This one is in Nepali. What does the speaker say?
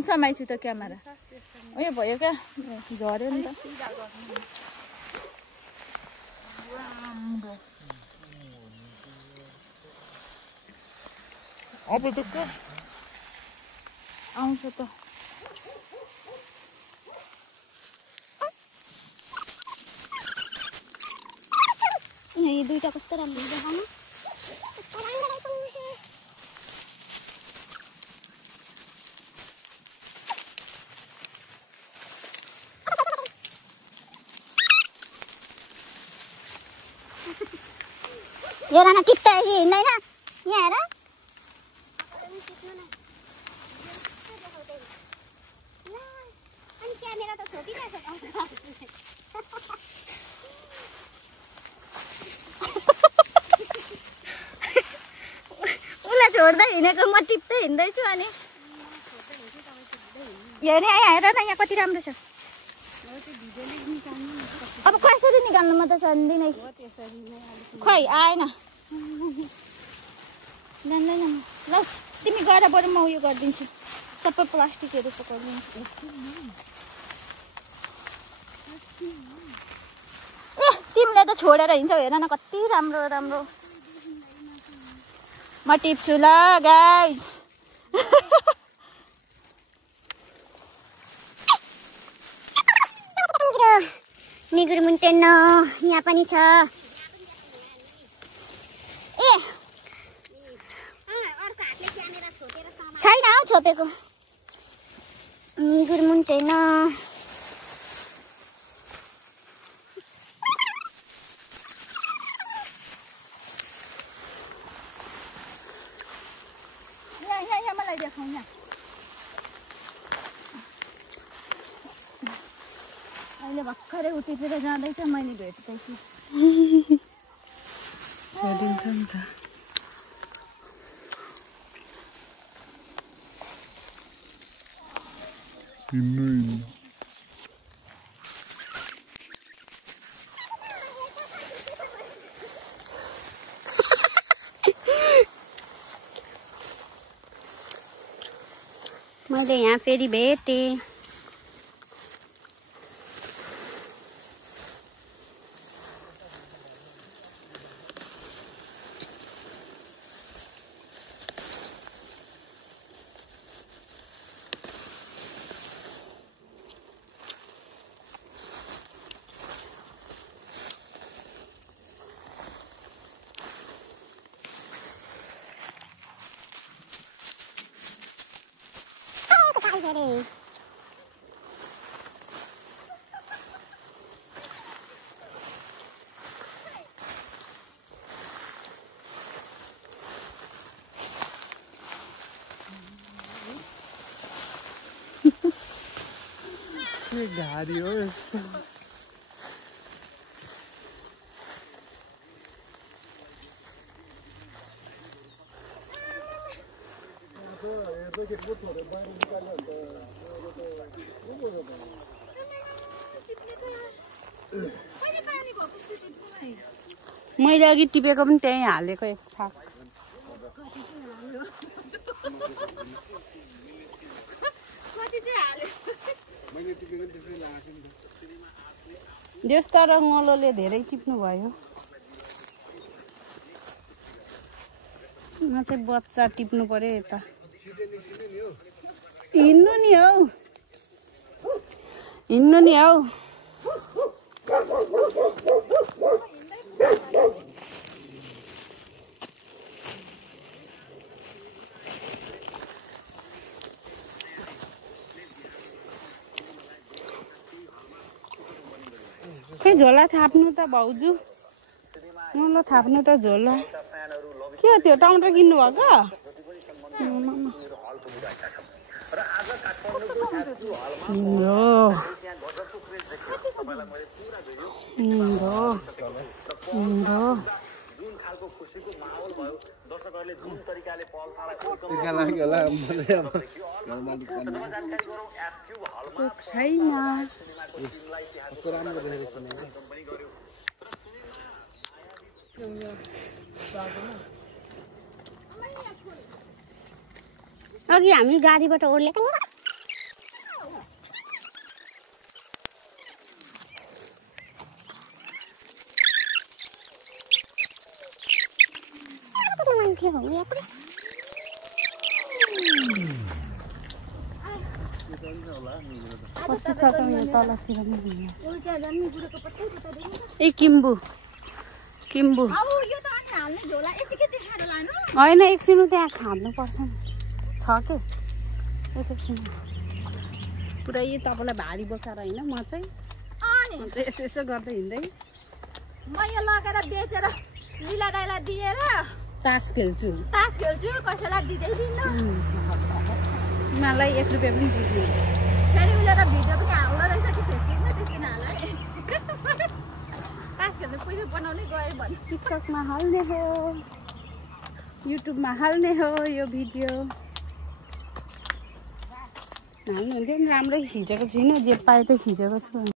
समाइछु त क्यामेरा उयो भयो क्या झऱ्यो नि त अब त आउँछ त यी दुईटा कस्तो राम्रो देखाउनु यो राना टिप्टा कि हिँड्दैन यहाँ हेर अनि क्यामेरा त छोपिरहेछ उसलाई छोड्दै हिँडेको म टिप्दै हिँड्दैछु अनि हेर हेर न यहाँ कति राम्रो छ अब कसरी निकाल्नु म त जान्दिनँ खोइ आएन जान्दैन ल तिमी गएर बरु म उयो गरिदिन्छु सबै प्लास्टिकहरू पकाइदिन्छु ए तिमीले त छोडेर हिँड्छौ हेर न कति राम्रो राम्रो म टिप्छु ल गाइस निगुर मुन्टेन यहाँ पनि छ ए छैन हौ छोपेको निगुर मुन्टेन यहाँ मलाई देखाउ यहाँ अहिले भर्खरै उठेर जाँदैछ मैले भेट्दैछु छोडिन्छ नि त मैले यहाँ फेरि भेटेँ गाडी हो मैले अघि टिपेको पनि त्यही हालेको एक थाक देश तर ngoloले धेरै टिप्नु भयो म चाहिँ बच्चा टिप्नु पर्यो यता हिँड्नु नि हौ खै झोला थाप्नु त भाउजू ल थाप्नु त झोला के हो त्यो टमाटर किन्नु भएको अघि हामी गाडीबाट ओर्लेको हो कति छ त यहाँ तलतिर ए किम्बु किम्बु होइन एकछिन त्यहाँ खाँद्नुपर्छ छ के एकछिन पुरै तपाईँलाई भारी बोकाएर होइन म चाहिँ यसो यसो गर्दै हिँड्दै म यो लगेर बेचेर लिला दाइलाई दिएर तास खेल्छु कसैलाई दिँदै दिन्न मलाई 1 रुपियाँ पनि दिँदैन फेरि उसले त भिडियो पनि हाल्दो रहेछ कि फेसबुकमा त्यस्तो नहाल्ला तास खेल्नु पैसा बनाउनै गयो भने टिकटकमा हाल्ने हो युट्युबमा हाल्ने हो यो भिडियो हाल्नुहुन्थ्यो नि राम्रै खिचेको छुइनँ जे पाए त खिचेको छु